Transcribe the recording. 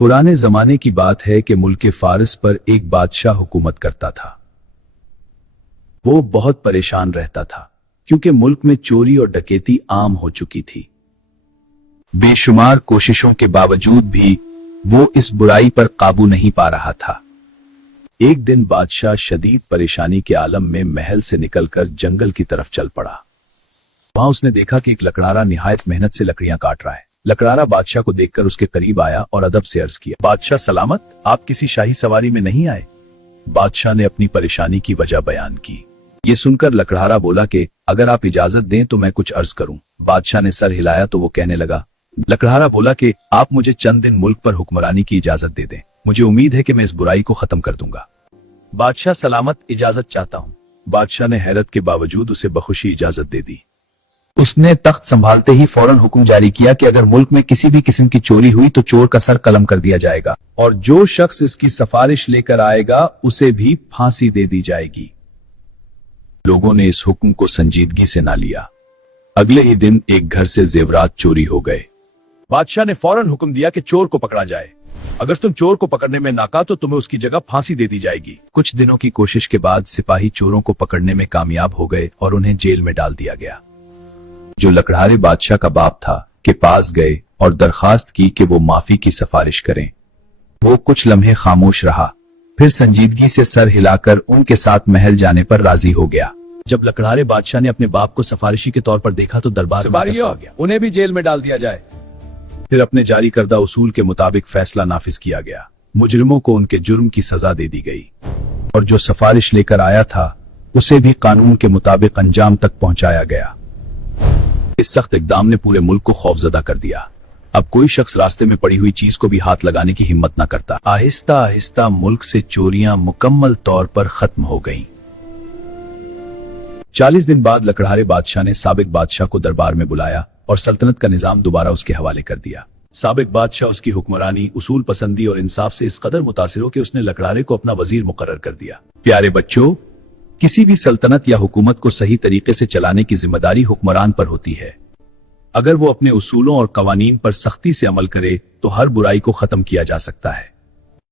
पुराने जमाने की बात है कि मुल्क फारिस पर एक बादशाह हुकूमत करता था। वो बहुत परेशान रहता था क्योंकि मुल्क में चोरी और डकैती आम हो चुकी थी। बेशुमार कोशिशों के बावजूद भी वो इस बुराई पर काबू नहीं पा रहा था। एक दिन बादशाह शदीद परेशानी के आलम में महल से निकलकर जंगल की तरफ चल पड़ा। वहां उसने देखा कि एक लकड़हारा निहायत मेहनत से लकड़ियां काट रहा है। लकड़हारा बादशाह को देखकर उसके करीब आया और अदब से अर्ज किया, बादशाह सलामत, आप किसी शाही सवारी में नहीं आए? बादशाह ने अपनी परेशानी की वजह बयान की। ये सुनकर लकड़हारा बोला कि अगर आप इजाजत दें तो मैं कुछ अर्ज करूं। बादशाह ने सर हिलाया तो वो कहने लगा। लकड़हारा बोला कि आप मुझे चंद दिन मुल्क पर हुक्मरानी की इजाजत दे दें, मुझे उम्मीद है कि मैं इस बुराई को खत्म कर दूंगा। बादशाह सलामत, इजाजत चाहता हूं। बादशाह ने हैरत के बावजूद उसे बखुशी इजाजत दे दी। उसने तख्त संभालते ही फौरन हुक्म जारी किया कि अगर मुल्क में किसी भी किस्म की चोरी हुई तो चोर का सर कलम कर दिया जाएगा और जो शख्स इसकी सिफारिश लेकर आएगा उसे भी फांसी दे दी जाएगी। लोगों ने इस हुक्म को संजीदगी से ना लिया। अगले ही दिन एक घर से जेवरात चोरी हो गए। बादशाह ने फौरन हुक्म दिया कि चोर को पकड़ा जाए। अगर तुम चोर को पकड़ने में नाकाम तो तुम्हें उसकी जगह फांसी दे दी जाएगी। कुछ दिनों की कोशिश के बाद सिपाही चोरों को पकड़ने में कामयाब हो गए और उन्हें जेल में डाल दिया गया। जो लकड़हारे बादशाह का बाप था के पास गए और दरखास्त की कि वो माफी की सिफारिश करें। वो कुछ लम्हे खामोश रहा, फिर संजीदगी से सर हिलाकर उनके साथ महल जाने पर राजी हो गया। जब लकड़हारे बादशाह ने अपने बाप को सिफारिशी के तौर पर देखा तो दरबार में आ गया, उन्हें भी जेल में डाल दिया जाए। फिर अपने जारी करदा उसूल के मुताबिक फैसला नाफिज किया गया। मुजरिमों को उनके जुर्म की सजा दे दी गई और जो सिफारिश लेकर आया था उसे भी कानून के मुताबिक अंजाम तक पहुंचाया गया। इस सख्त इक़दाम ने पूरे मुल्क को खौफजदा कर दिया। अब कोई शख्स रास्ते में पड़ी हुई चीज को भी हाथ लगाने की हिम्मत न करता। आहिस्ता आहिस्ता मुल्क से चोरियां मुकम्मल तौर पर खत्म हो गईं। 40 दिन बाद लकड़हारे बादशाह ने साबिक बादशाह को दरबार में बुलाया और सल्तनत का निजाम दोबारा उसके हवाले कर दिया। साबिक बादशाह उसकी हुक्मरानी, उसूल पसंदी और इंसाफ से इस कदर मुतासिर हो कि उसने लकड़हारे को अपना वजीर मुकर्रर कर दिया। प्यारे बच्चों, किसी भी सल्तनत या हुकूमत को सही तरीके से चलाने की जिम्मेदारी हुक्मरान पर होती है। अगर वो अपने उसूलों और कवानीन पर सख्ती से अमल करे तो हर बुराई को खत्म किया जा सकता है।